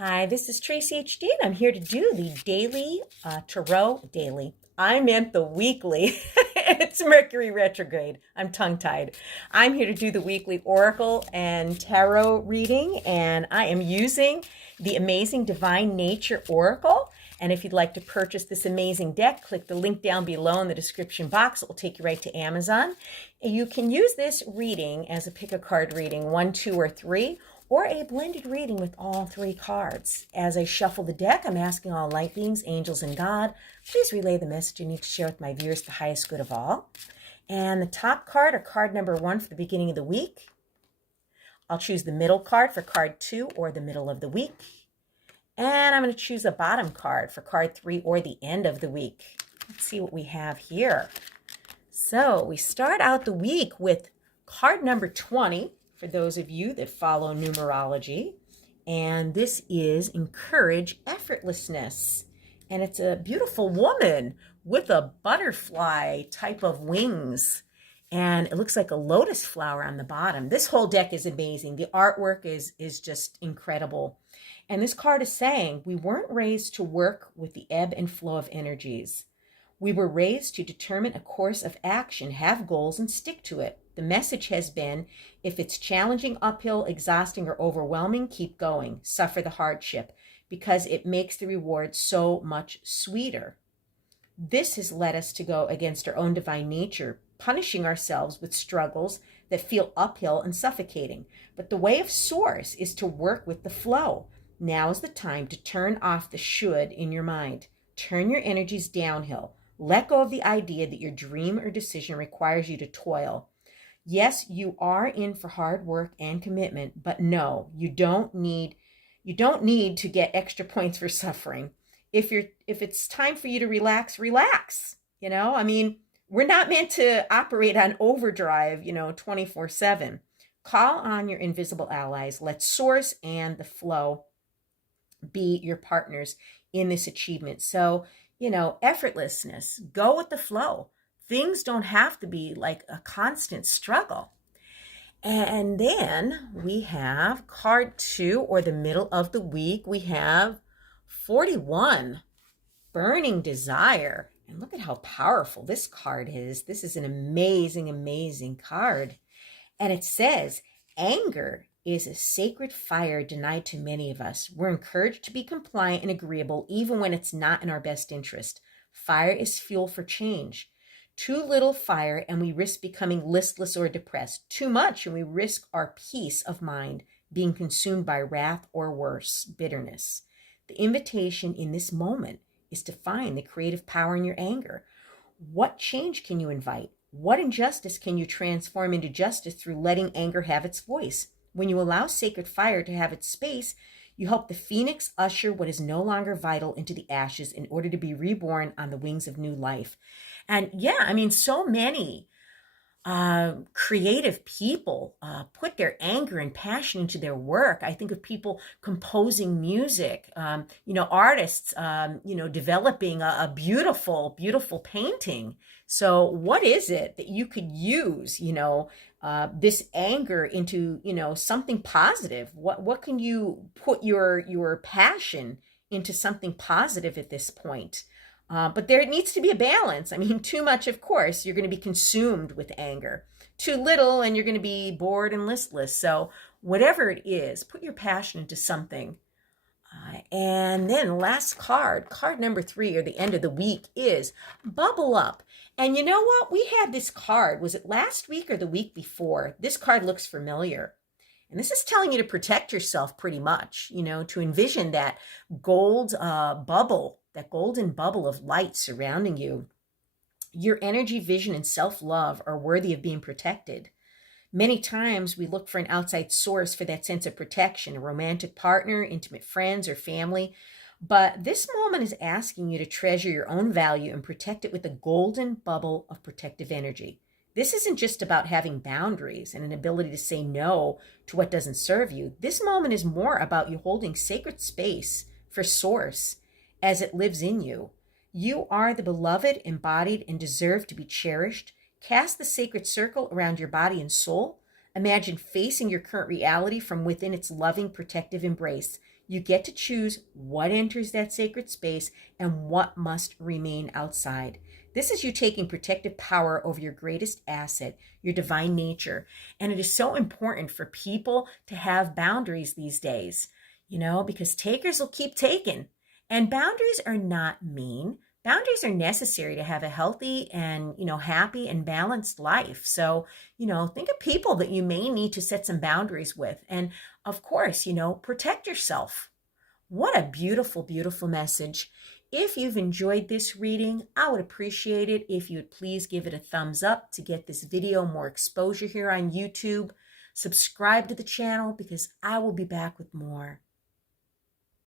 Hi, this is Tracy HD, and I'm here to do the daily Tarot daily. I meant the weekly. It's Mercury retrograde. I'm tongue tied. I'm here to do the weekly Oracle and Tarot reading, and I am using the Amazing Divine Nature Oracle. And if you'd like to purchase this amazing deck, click the link down below in the description box. It will take you right to Amazon. You can use this reading as a pick a card reading, 1, 2, or 3, or a blended reading with all 3 cards. As I shuffle the deck, I'm asking all light beings, angels, and God, please relay the message I need to share with my viewers, the highest good of all. And the top card, or card number 1 for the beginning of the week. I'll choose the middle card for card 2, or the middle of the week. And I'm going to choose a bottom card for card 3, or the end of the week. Let's see what we have here. So we start out the week with card number 20, for those of you that follow numerology. And this is Encourage Effortlessness. And it's a beautiful woman with a butterfly type of wings. And it looks like a lotus flower on the bottom. This whole deck is amazing. The artwork is just incredible. And this card is saying, we weren't raised to work with the ebb and flow of energies. We were raised to determine a course of action, have goals, and stick to it. The message has been, if it's challenging, uphill, exhausting, or overwhelming, keep going. Suffer the hardship, because it makes the reward so much sweeter. This has led us to go against our own divine nature, punishing ourselves with struggles that feel uphill and suffocating. But the way of Source is to work with the flow. Now is the time to turn off the should in your mind. Turn your energies downhill. Let go of the idea that your dream or decision requires you to toil. Yes, you are in for hard work and commitment, but no, you don't need to get extra points for suffering. If it's time for you to relax, relax. I mean, we're not meant to operate on overdrive, 24/7. Call on your invisible allies. Let Source and the flow be your partners in this achievement. So, effortlessness, go with the flow. Things don't have to be like a constant struggle. And then we have card 2, or the middle of the week. We have 41, Burning Desire. And look at how powerful this card is. This is an amazing, amazing card. And it says, anger is a sacred fire denied to many of us. We're encouraged to be compliant and agreeable even when it's not in our best interest. Fire is fuel for change. Too little fire and we risk becoming listless or depressed. Too much and we risk our peace of mind being consumed by wrath or worse, bitterness. The invitation in this moment is to find the creative power in your anger. What change can you invite? What injustice can you transform into justice through letting anger have its voice? When you allow sacred fire to have its space, you help the phoenix usher what is no longer vital into the ashes in order to be reborn on the wings of new life. And yeah, I mean, so many creative people put their anger and passion into their work. I think of people composing music, artists, developing a beautiful, beautiful painting. So what is it that you could use, this anger into, something positive? What can you put your passion into something positive at this point? But there needs to be a balance. I mean, too much, of course, you're going to be consumed with anger. Too little, and you're going to be bored and listless. So whatever it is, put your passion into something. And then last card number 3, or the end of the week, is Bubble Up. And you know what? We had this card. Was it last week or the week before? This card looks familiar. And this is telling you to protect yourself pretty much, to envision that gold bubble, that golden bubble of light surrounding you. Your energy, vision, and self-love are worthy of being protected. Many times we look for an outside source for that sense of protection, a romantic partner, intimate friends, or family. But this moment is asking you to treasure your own value and protect it with a golden bubble of protective energy. This isn't just about having boundaries and an ability to say no to what doesn't serve you. This moment is more about you holding sacred space for Source as it lives in you. You are the beloved, embodied, and deserve to be cherished. Cast the sacred circle around your body and soul. Imagine facing your current reality from within its loving, protective embrace. You get to choose what enters that sacred space and what must remain outside. This is you taking protective power over your greatest asset, your divine nature. And it is so important for people to have boundaries these days, because takers will keep taking. And boundaries are not mean. Boundaries are necessary to have a healthy and, happy and balanced life. So, think of people that you may need to set some boundaries with. And of course, protect yourself. What a beautiful, beautiful message. If you've enjoyed this reading, I would appreciate it if you would please give it a thumbs up to get this video more exposure here on YouTube. Subscribe to the channel because I will be back with more.